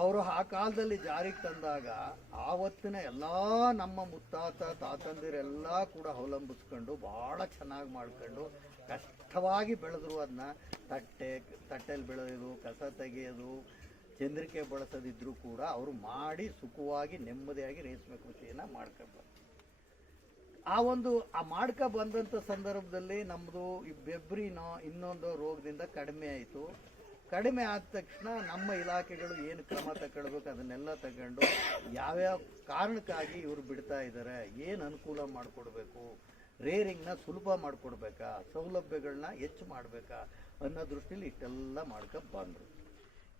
[SPEAKER 4] ಅವರು ಆ ಕಾಲದಲ್ಲಿ ಜಾರಿಗೆ ತಂದಾಗ ಆವತ್ತಿನ ಎಲ್ಲ ನಮ್ಮ ಮುತ್ತಾತ ತಾತಂದಿರೆಲ್ಲ ಕೂಡ ಅವಲಂಬಿಸ್ಕೊಂಡು ಭಾಳ ಚೆನ್ನಾಗಿ ಮಾಡ್ಕೊಂಡು ಕಷ್ಟವಾಗಿ ಬೆಳೆದ್ರು ಅದನ್ನ ತಟ್ಟೆ ತಟ್ಟೆಯಲ್ಲಿ ಬೆಳೆಯೋದು, ಕಸ ತೆಗೆಯೋದು, ಚಂದ್ರಿಕೆ ಬಳಸದಿದ್ದರೂ ಕೂಡ ಅವರು ಮಾಡಿ ಸುಖವಾಗಿ ನೆಮ್ಮದಿಯಾಗಿ ರೇಷ್ಮೆ ಕೃಷಿಯನ್ನು ಮಾಡ್ಕೊಂಡು ಆ ಒಂದು, ಆ ಮಾಡ್ಕ ಬಂದಂಥ ಸಂದರ್ಭದಲ್ಲಿ ನಮ್ಮದು ಈ ಬೆಬ್ರಿನೋ ಇನ್ನೊಂದು ರೋಗದಿಂದ ಕಡಿಮೆ ಆಯಿತು. ಕಡಿಮೆ ಆದ ತಕ್ಷಣ ನಮ್ಮ ಇಲಾಖೆಗಳು ಏನು ಕ್ರಮ ತಗೊಳ್ಬೇಕು ಅದನ್ನೆಲ್ಲ ತಗೊಂಡು ಯಾವ್ಯಾವ ಕಾರಣಕ್ಕಾಗಿ ಇವರು ಬಿಡ್ತಾ ಇದ್ದಾರೆ ಏನು ಅನುಕೂಲ ಮಾಡಿಕೊಡ್ಬೇಕು ರೇರಿಂಗ್ನ ಸುಲಭ ಮಾಡಿಕೊಡ್ಬೇಕಾ ಸೌಲಭ್ಯಗಳನ್ನ ಹೆಚ್ಚು ಮಾಡಬೇಕಾ ಅನ್ನೋ ದೃಷ್ಟಿಯಲ್ಲಿ ಇಷ್ಟೆಲ್ಲ ಮಾಡ್ಕೊ ಬಂದರು.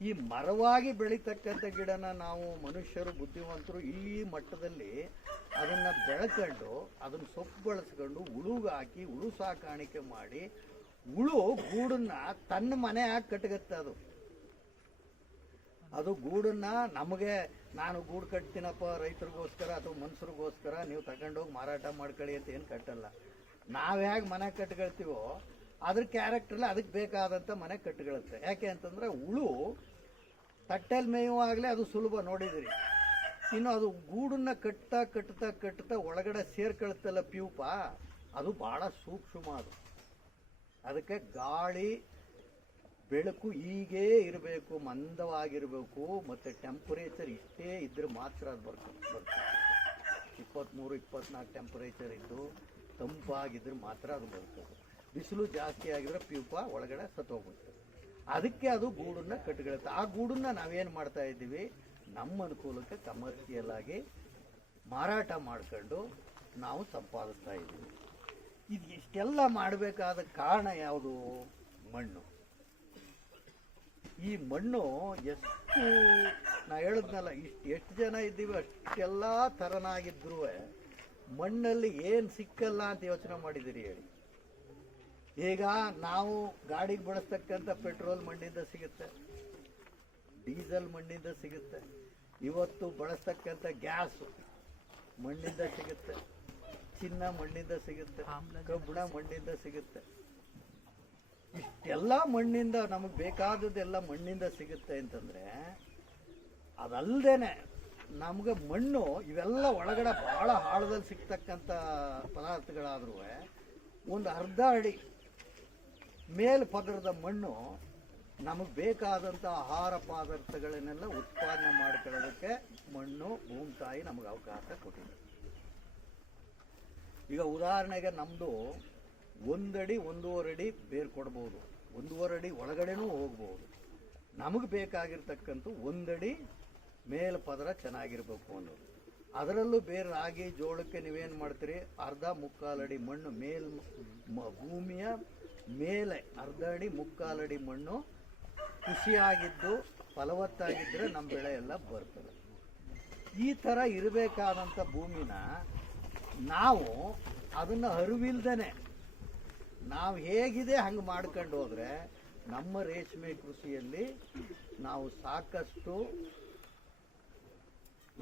[SPEAKER 4] ಈ ಮರವಾಗಿ ಬೆಳೀತಕ್ಕಂಥ ಗಿಡನ ನಾವು ಮನುಷ್ಯರು ಬುದ್ಧಿವಂತರು ಈ ಮಟ್ಟದಲ್ಲಿ ಅದನ್ನು ಬೆಳ್ಕೊಂಡು ಅದನ್ನು ಸೊಪ್ಪು ಬಳಸ್ಕೊಂಡು ಹುಳುಗಾಕಿ ಹುಳು ಸಾಕಾಣಿಕೆ ಮಾಡಿ ಉಳು ಗೂಡನ್ನ ತನ್ನ ಮನೆಯಾಗಿ ಕಟ್ಟಗತ್ತೆ ಅದು. ಅದು ಗೂಡನ್ನ ನಮಗೆ ನಾನು ಗೂಡು ಕಟ್ತೀನಪ್ಪ ರೈತರಿಗೋಸ್ಕರ ಅಥವಾ ಮನುಷ್ಯರಿಗೋಸ್ಕರ ನೀವು ತಗೊಂಡೋಗಿ ಮಾರಾಟ ಮಾಡ್ಕೊಳ್ಳಿ ಅಂತ ಏನು ಕಟ್ಟಲ್ಲ. ನಾವು ಹೇಗೆ ಮನೆ ಕಟ್ಕೊಳ್ತೀವೋ ಅದ್ರ ಕ್ಯಾರೆಕ್ಟ್ರಲ್ಲಿ ಅದಕ್ಕೆ ಬೇಕಾದಂಥ ಮನೆ ಕಟ್ಟಗಳುತ್ತೆ ಯಾಕೆ ಅಂತಂದ್ರೆ ಉಳು ತಟ್ಟೆಲ್ ಮೇಯುವಾಗಲೇ ಅದು ಸುಲಭ ನೋಡಿದಿರಿ. ಇನ್ನು ಅದು ಗೂಡನ್ನ ಕಟ್ತಾ ಕಟ್ತಾ ಕಟ್ತಾ ಒಳಗಡೆ ಸೇರ್ಕೊಳ್ತಲ್ಲ ಪ್ಯೂಪ, ಅದು ಭಾಳ ಸೂಕ್ಷ್ಮ ಅದು. ಅದಕ್ಕೆ ಗಾಳಿ, ಬೆಳಕು ಹೀಗೇ ಇರಬೇಕು, ಮಂದವಾಗಿರಬೇಕು, ಮತ್ತು ಟೆಂಪರೇಚರ್ ಇಷ್ಟೇ ಇದ್ದರೆ ಮಾತ್ರ ಅದು ಬರ್ತದೆ ಬರ್ತದೆ ಇಪ್ಪತ್ತ್ಮೂರು ಇಪ್ಪತ್ನಾಲ್ಕು ಟೆಂಪರೇಚರ್ ಇದ್ದು ತಂಪಾಗಿದ್ರೆ ಮಾತ್ರ ಅದು ಬರ್ತದೆ. ಬಿಸಿಲು ಜಾಸ್ತಿ ಆಗಿದ್ರೆ ಪ್ಯೂಪ ಒಳಗಡೆ ಸತ್ತೋಗುತ್ತೆ. ಅದಕ್ಕೆ ಅದು ಗೂಡನ್ನ ಕಟ್ಕೊಳ್ಳುತ್ತೆ ಆ ಗೂಡನ್ನ ನಾವೇನು ಮಾಡ್ತಾ ಇದ್ದೀವಿ? ನಮ್ಮ ಅನುಕೂಲಕ್ಕೆ ಕಮರ್ಷಿಯಲ್ ಆಗಿ ಮಾರಾಟ ಮಾಡ್ಕೊಂಡು ನಾವು ಸಂಪಾದಿಸ್ತಾ ಇದ್ದೀವಿ. ಇದು ಇಷ್ಟೆಲ್ಲ ಮಾಡಬೇಕಾದ ಕಾರಣ ಯಾವುದು? ಮಣ್ಣು. ಈ ಮಣ್ಣು ಎಷ್ಟು, ನಾ ಹೇಳಿದ್ನಲ್ಲ, ಇಷ್ಟು, ಎಷ್ಟು ಜನ ಇದ್ದೀವಿ ಅಷ್ಟೆಲ್ಲ ಥರನಾಗಿದ್ದರೂ ಮಣ್ಣಲ್ಲಿ ಏನು ಸಿಕ್ಕಲ್ಲ ಅಂತ ಯೋಚನೆ ಮಾಡಿದಿರಿ ಹೇಳಿ. ಈಗ ನಾವು ಗಾಡಿಗೆ ಬಳಸ್ತಕ್ಕಂಥ ಪೆಟ್ರೋಲ್ ಮಣ್ಣಿಂದ ಸಿಗುತ್ತೆ, ಡೀಸೆಲ್ ಮಣ್ಣಿಂದ ಸಿಗುತ್ತೆ, ಇವತ್ತು ಬಳಸ್ತಕ್ಕಂಥ ಗ್ಯಾಸು ಮಣ್ಣಿಂದ ಸಿಗುತ್ತೆ. ಚಿನ್ನ ಮಣ್ಣಿಂದ ಸಿಗುತ್ತೆ. ಕಬ್ಬಿಣ ಮಣ್ಣಿಂದ ಸಿಗುತ್ತೆ. ಇಷ್ಟೆಲ್ಲ ಮಣ್ಣಿಂದ ನಮಗೆ ಬೇಕಾದದ್ದೆಲ್ಲ ಮಣ್ಣಿಂದ ಸಿಗುತ್ತೆ ಅಂತಂದ್ರೆ ಅದಲ್ದೇನೆ ನಮಗೆ ಮಣ್ಣು ಇವೆಲ್ಲ ಒಳಗಡೆ ಬಹಳ ಆಳದಲ್ಲಿ ಸಿಗ್ತಕ್ಕಂಥ ಪದಾರ್ಥಗಳಾದ್ರೂ ಒಂದು ಅರ್ಧ ಅಡಿ ಮೇಲ್ ಪದರದ ಮಣ್ಣು ನಮಗೆ ಬೇಕಾದಂಥ ಆಹಾರ ಪದಾರ್ಥಗಳನ್ನೆಲ್ಲ ಉತ್ಪಾದನೆ ಮಾಡ್ಕೊಳ್ಳೋದಕ್ಕೆ ಮಣ್ಣು ಭೂಮಿ ತಾಯಿ ನಮಗೆ ಅವಕಾಶ ಕೊಟ್ಟಿದೆ. ಈಗ ಉದಾಹರಣೆಗೆ ನಮ್ಮದು ಒಂದಡಿ, ಒಂದೂವರೆ ಅಡಿ ಬೇರು ಕೊಡ್ಬೋದು. ಒಂದೂವರೆ ಅಡಿ ಒಳಗಡೆನೂ ಹೋಗ್ಬೋದು. ನಮಗೆ ಬೇಕಾಗಿರ್ತಕ್ಕಂಥ ಒಂದಡಿ ಮೇಲ್ ಪದರ ಚೆನ್ನಾಗಿರ್ಬೇಕು ಅನ್ನೋದು. ಅದರಲ್ಲೂ ಬೇರೆ ರಾಗಿ, ಜೋಳಕ್ಕೆ ನೀವೇನು ಮಾಡ್ತೀರಿ? ಅರ್ಧ ಮುಕ್ಕಾಲಡಿ ಮಣ್ಣು ಮೇಲ್ ಭೂಮಿಯ ಮೇಲೆ ಅರ್ಧ ಅಡಿ ಮುಕ್ಕಾಲಡಿ ಮಣ್ಣು ಖುಷಿಯಾಗಿದ್ದು ಫಲವತ್ತಾಗಿದ್ದರೆ ನಮ್ಮ ಬೆಳೆ ಎಲ್ಲ ಬರ್ತದೆ. ಈ ಥರ ಇರಬೇಕಾದಂಥ ಭೂಮಿನ ನಾವು ಅದನ್ನು ಅರಿವಿಲ್ದೇನೆ. ನಾವು ಹೇಗಿದೆ ಹಂಗೆ ಮಾಡ್ಕೊಂಡು ಹೋದರೆ ನಮ್ಮ ರೇಷ್ಮೆ ಕೃಷಿಯಲ್ಲಿ ನಾವು ಸಾಕಷ್ಟು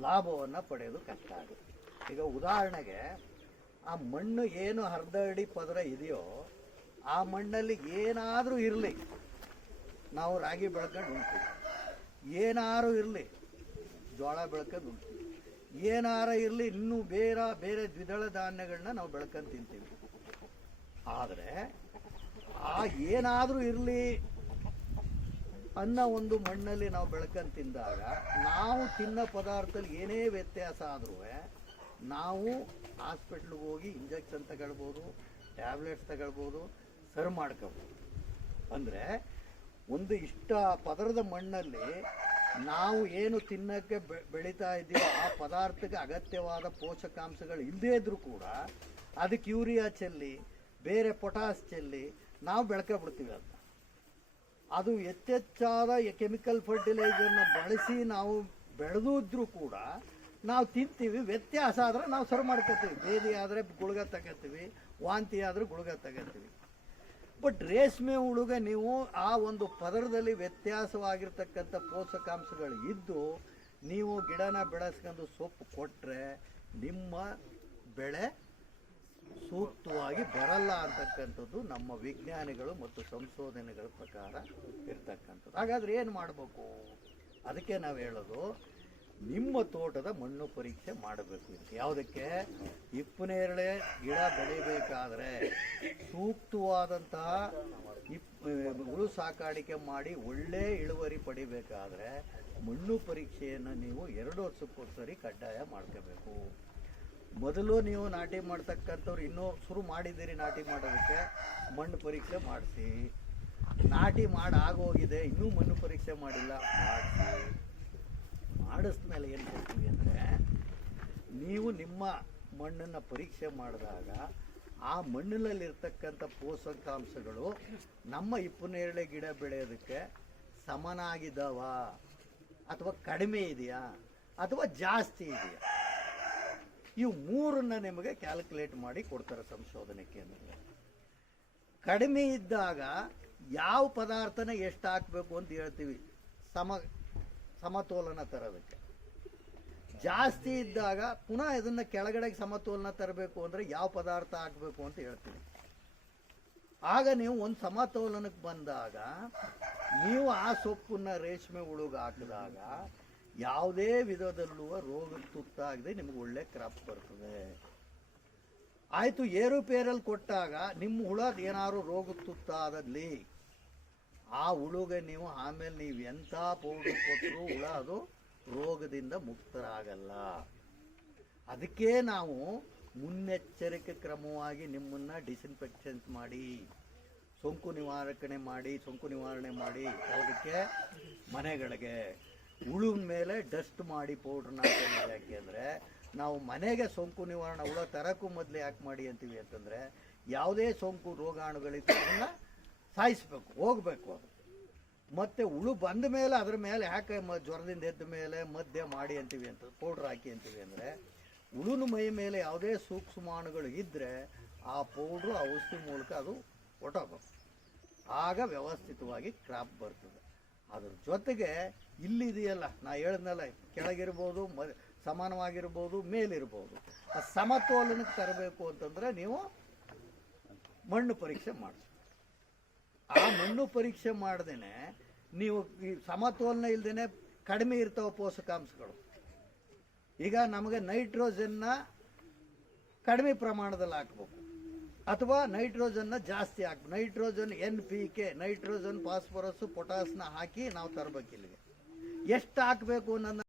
[SPEAKER 4] ಲಾಭವನ್ನು ಪಡೆಯೋದು ಕಷ್ಟ ಆಗುತ್ತೆ. ಈಗ ಉದಾಹರಣೆಗೆ ಆ ಮಣ್ಣು ಏನು ಅರ್ಧ ಪದರ ಇದೆಯೋ ಆ ಮಣ್ಣಲ್ಲಿ ಏನಾದರೂ ಇರಲಿ. ನಾವು ರಾಗಿ ಬೆಳ್ಕೊಂಡು ಉಣ್ತೀವಿ. ಏನಾದ್ರೂ ಇರಲಿ. ಜೋಳ ಬೆಳ್ಕೊಂಡು ಉಣ್ತೀವಿ. ಏನಾರ ಇರಲಿ, ಇನ್ನೂ ಬೇರೆ ಬೇರೆ ದ್ವಿದಳ ಧಾನ್ಯಗಳನ್ನ ನಾವು ಬೆಳ್ಕೊಂಡು ತಿಂತೀವಿ. ಆದರೆ, ಆ ಏನಾದರೂ ಇರಲಿ, ಅನ್ನೋ ಒಂದು ಮಣ್ಣಲ್ಲಿ ನಾವು ಬೆಳ್ಕೊಂಡು ತಿಂದಾಗ, ನಾವು ತಿನ್ನೋ ಪದಾರ್ಥದಲ್ಲಿ ಏನೇ ವ್ಯತ್ಯಾಸ ಆದ್ರೂ, ನಾವು ಹಾಸ್ಪಿಟ್ಲಿಗೆ ಹೋಗಿ ಇಂಜೆಕ್ಷನ್ ತಗೊಳ್ಬೋದು, ಟ್ಯಾಬ್ಲೆಟ್ಸ್ ತಗೊಳ್ಬೋದು ಸರ್ ಮಾಡ್ಕೋಬೋದು. ಅಂದರೆ, ಒಂದು ಇಷ್ಟ ಪದರದ ಮಣ್ಣಲ್ಲಿ ನಾವು ಏನು ತಿನ್ನಕ್ಕೆ ಬೆಳೀತಾ ಇದ್ದೀವೋ ಆ ಪದಾರ್ಥಕ್ಕೆ ಅಗತ್ಯವಾದ ಪೋಷಕಾಂಶಗಳು ಇಲ್ಲದೇ ಇದ್ರೂ ಕೂಡ ಅದಕ್ಕೆ ಯೂರಿಯಾ ಚೆಲ್ಲಿ, ಬೇರೆ ಪೊಟಾಸ್ ಚೆಲ್ಲಿ ನಾವು ಬೆಳ್ಕೊಬಿಡ್ತೀವಿ ಅದನ್ನ. ಅದು ಹೆಚ್ಚೆಚ್ಚಾದ ಕೆಮಿಕಲ್ ಫರ್ಟಿಲೈಸರ್ನ ಬಳಸಿ ನಾವು ಬೆಳೆದಿದ್ರು ಕೂಡ ನಾವು ತಿಂತೀವಿ, ವ್ಯತ್ಯಾಸ ಆದರೆ ನಾವು ಸರಿ ಮಾಡ್ಕೊತೀವಿ. ಬೇದಿ ಆದರೆ ಗುಳ್ಗ ತಗೋತೀವಿ, ವಾಂತಿ ಆದರೆ ಗುಳ್ಗ ತಗೋತೀವಿ. ಬಟ್ ರೇಷ್ಮೆ ಹುಳುಗೆ ನೀವು ಆ ಒಂದು ಪದರದಲ್ಲಿ ವ್ಯತ್ಯಾಸವಾಗಿರ್ತಕ್ಕಂಥ ಪೋಷಕಾಂಶಗಳು ಇದ್ದು, ನೀವು ಗಿಡನ ಬೆಳೆಸ್ಕೊಂಡು ಸೊಪ್ಪು ಕೊಟ್ಟರೆ ನಿಮ್ಮ ಬೆಳೆ ಸೂಕ್ತವಾಗಿ ಬರಲ್ಲ ಅಂತಕ್ಕಂಥದ್ದು ನಮ್ಮ ವಿಜ್ಞಾನಿಗಳು ಮತ್ತು ಸಂಶೋಧನೆಗಳ ಪ್ರಕಾರ ಇರ್ತಕ್ಕಂಥದ್ದು. ಹಾಗಾದ್ರೆ ಏನು ಮಾಡಬೇಕು? ಅದಕ್ಕೆ ನಾವು ಹೇಳೋದು ನಿಮ್ಮ ತೋಟದ ಮಣ್ಣು ಪರೀಕ್ಷೆ ಮಾಡಬೇಕು ಯಾವುದಕ್ಕೆ? ಇಪ್ಪನೇರಳೆ ಗಿಡ ಬೆಳಿಬೇಕಾದ್ರೆ ಸೂಕ್ತವಾದಂತಹ ಇಪ್ ಹುಳು ಸಾಕಾಣಿಕೆ ಮಾಡಿ ಒಳ್ಳೆ ಇಳುವರಿ ಪಡಿಬೇಕಾದ್ರೆ ಮಣ್ಣು ಪರೀಕ್ಷೆಯನ್ನು ನೀವು ಎರಡು ವರ್ಷಕ್ಕೊಂದ್ಸರಿ ಕಡ್ಡಾಯ ಮಾಡ್ಕೋಬೇಕು. ಮೊದಲು ನೀವು ನಾಟಿ ಮಾಡ್ತಕ್ಕಂಥವ್ರು ಇನ್ನೂ ಶುರು ಮಾಡಿದ್ದೀರಿ ನಾಟಿ ಮಾಡೋದಕ್ಕೆ, ಮಣ್ಣು ಪರೀಕ್ಷೆ ಮಾಡಿಸಿ. ನಾಟಿ ಮಾಡಿ ಆಗೋಗಿದೆ ಇನ್ನೂ ಮಣ್ಣು ಪರೀಕ್ಷೆ ಮಾಡಿಲ್ಲ, ಮಾಡಿಸಿ. ಮಾಡಿಸ್ಮೇಲೆ ಏನು ಮಾಡ್ತೀವಿ ಅಂದರೆ, ನೀವು ನಿಮ್ಮ ಮಣ್ಣನ್ನು ಪರೀಕ್ಷೆ ಮಾಡಿದಾಗ ಆ ಮಣ್ಣಿನಲ್ಲಿರ್ತಕ್ಕಂಥ ಪೋಷಕಾಂಶಗಳು ನಮ್ಮ ಇಪ್ಪನೇರಳೆ ಗಿಡ ಬೆಳೆಯೋದಕ್ಕೆ ಸಮನಾಗಿದ್ದಾವ ಅಥವಾ ಕಡಿಮೆ ಇದೆಯಾ ಅಥವಾ ಜಾಸ್ತಿ ಇದೆಯಾ? ಇವು ಮೂರನ್ನ ನಿಮಗೆ ಕ್ಯಾಲ್ಕುಲೇಟ್ ಮಾಡಿ ಕೊಡ್ತಾರೆ ಸಂಶೋಧನೆ ಕೇಂದ್ರದಲ್ಲಿ ಕಡಿಮೆ ಇದ್ದಾಗ ಯಾವ ಪದಾರ್ಥನ ಎಷ್ಟು ಹಾಕಬೇಕು ಅಂತ ಹೇಳ್ತೀವಿ. ಸಮ ಸಮತೋಲನ ತರೋದಕ್ಕೆ ಜಾಸ್ತಿ ಇದ್ದಾಗ ಪುನಃ ಇದನ್ನ ಕೆಳಗಡೆಗೆ ಸಮತೋಲನ ತರಬೇಕು ಅಂದರೆ ಯಾವ ಪದಾರ್ಥ ಹಾಕಬೇಕು ಅಂತ ಹೇಳ್ತೀನಿ. ಆಗ ನೀವು ಒಂದು ಸಮತೋಲನಕ್ಕೆ ಬಂದಾಗ ನೀವು ಆ ಸೊಪ್ಪನ್ನ ರೇಷ್ಮೆ ಹುಳುಗ ಹಾಕಿದಾಗ ಯಾವುದೇ ವಿಧದಲ್ಲೂ ರೋಗ ತುತ್ತಾಗದೆ ನಿಮ್ಗೆ ಒಳ್ಳೆ ಕ್ರಾಪ್ ಬರ್ತದೆ. ಆಯಿತು ಏರುಪೇರಲ್ಲಿ ಕೊಟ್ಟಾಗ ನಿಮ್ಮ ಹುಳ ಏನಾದ್ರು ರೋಗ ತುತ್ತಾದಲ್ಲಿ ಆ ಹುಳುಗೆ ನೀವು ಆಮೇಲೆ ನೀವು ಎಂಥ ಪೌಡರ್ ಕೊಟ್ಟರು ಹುಳ ಅದು ರೋಗದಿಂದ ಮುಕ್ತರಾಗಲ್ಲ. ಅದಕ್ಕೆ ನಾವು ಮುನ್ನೆಚ್ಚರಿಕೆ ಕ್ರಮವಾಗಿ ನಿಮ್ಮನ್ನ ಡಿಸ್ಇನ್ಫೆಕ್ಷನ್ಸ್ ಮಾಡಿ, ಸೋಂಕು ನಿವಾರಣೆ ಮಾಡಿ, ಸೋಂಕು ನಿವಾರಣೆ ಮಾಡಿ ಅದಕ್ಕೆ ಮನೆಗಳಿಗೆ ಹುಳುವಿನ ಮೇಲೆ ಡಸ್ಟ್ ಮಾಡಿ ಪೌಡ್ರನ್ನ ಅಂದರೆ ನಾವು ಮನೆಗೆ ಸೋಂಕು ನಿವಾರಣೆ ಹುಳ ತರಕ್ಕೂ ಮೊದಲು ಯಾಕೆ ಮಾಡಿ ಅಂತೀವಿ ಅಂತಂದರೆ, ಯಾವುದೇ ಸೋಂಕು ರೋಗಾಣುಗಳಿದ್ದು ಸಾಯಿಸ್ಬೇಕು, ಹೋಗಬೇಕು ಅದು. ಮತ್ತೆ ಹುಳು ಬಂದ ಮೇಲೆ ಅದ್ರ ಮೇಲೆ ಯಾಕೆ ಮ ಜ್ವರದಿಂದ ಎದ್ದ ಮೇಲೆ ಮದ್ಯ ಮಾಡಿ ಅಂತೀವಿ ಅಂತ ಪೌಡ್ರ್ ಹಾಕಿ ಅಂತೀವಿ ಅಂದರೆ, ಹುಳುನ ಮೈ ಮೇಲೆ ಯಾವುದೇ ಸೂಕ್ಷ್ಮಾಣುಗಳು ಇದ್ದರೆ ಆ ಪೌಡ್ರು ಔಷಧಿ ಮೂಲಕ ಅದು ಹೊಟ್ಟೋಗ್ಬೇಕು ಆಗ ವ್ಯವಸ್ಥಿತವಾಗಿ ಕ್ರಾಪ್ ಬರ್ತದೆ. ಅದ್ರ ಜೊತೆಗೆ ಇಲ್ಲಿದೆಯಲ್ಲ ನಾ ಹೇಳ್ದಲ್ಲ ಕೆಳಗಿರ್ಬೋದು, ಮ ಸಮಾನವಾಗಿರ್ಬೋದು, ಮೇಲಿರ್ಬೋದು. ಆ ಸಮತೋಲನಕ್ಕೆ ತರಬೇಕು ಅಂತಂದರೆ ನೀವು ಮಣ್ಣು ಪರೀಕ್ಷೆ ಮಾಡಿಸಿ ಆ ಮಣ್ಣು ಪರೀಕ್ಷೆ ಮಾಡ್ದೇನೆ ನೀವು ಈ ಸಮತೋಲನ ಇಲ್ದೇನೆ ಕಡಿಮೆ ಇರ್ತಾವ ಪೋಷಕಾಂಶಗಳು. ಈಗ ನಮಗೆ ನೈಟ್ರೋಜನ್ನ ಕಡಿಮೆ ಪ್ರಮಾಣದಲ್ಲಿ ಹಾಕ್ಬೇಕು. ಅಥವಾ ನೈಟ್ರೋಜನ್ನ ಜಾಸ್ತಿ ಹಾಕ್ಬೇಕು. Nitrogen N P K nitrogen phosphorus ಪೊಟಾಸ್ನ ಹಾಕಿ ನಾವು ತರಬೇಕು ಇಲ್ಲಿಗೆ ಎಷ್ಟು ಹಾಕಬೇಕು ಅನ್ನೋದನ್ನ